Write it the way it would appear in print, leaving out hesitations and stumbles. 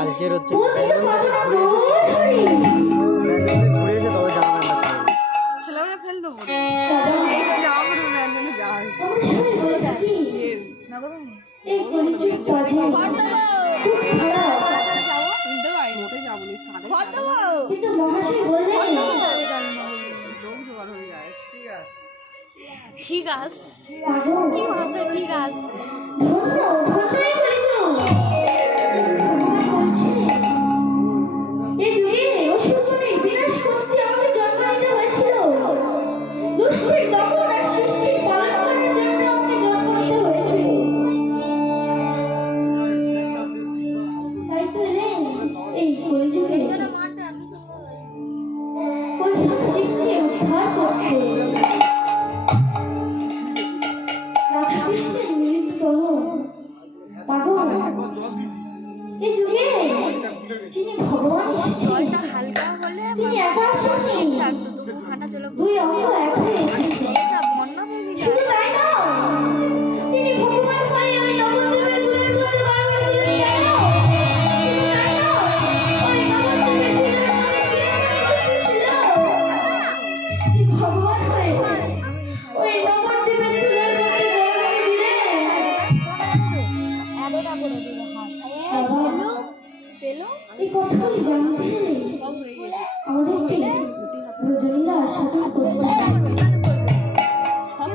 কালকের হচ্ছে ঘুরে এসে তবে জানাবেন না ছেলেমেয়ে ফেল দেবো এই যে যাওয়া করে ম্যানজনে যাওয়া মোটে যাবো ঠিক আছে কি ভাষা ঠিক আছে যিনি ভগবান জলটা হালকা হলে তিনি একা আসেননি হাঁটা চলো দুই অঙ্গ এক হয়ে এসেছে বন্যা হয়ে শুধু তাই না তিনি ভগবান হয়ে ওই নবদ্বীপের ফুলের মধ্যে বারবার দিলেন কেন শুধু তাই না ওই নবদ্বীপের ফুলের মধ্যে কি ছিল তিনি ভগবান হয়ে ওই নবদ্বীপের ফুলের মধ্যে বারবার দিলেন এতটা করে দিলে পেলো এই কথাগুলি জানতে হলে আমাদেরকে রজনীরা সাধন করতে হবে।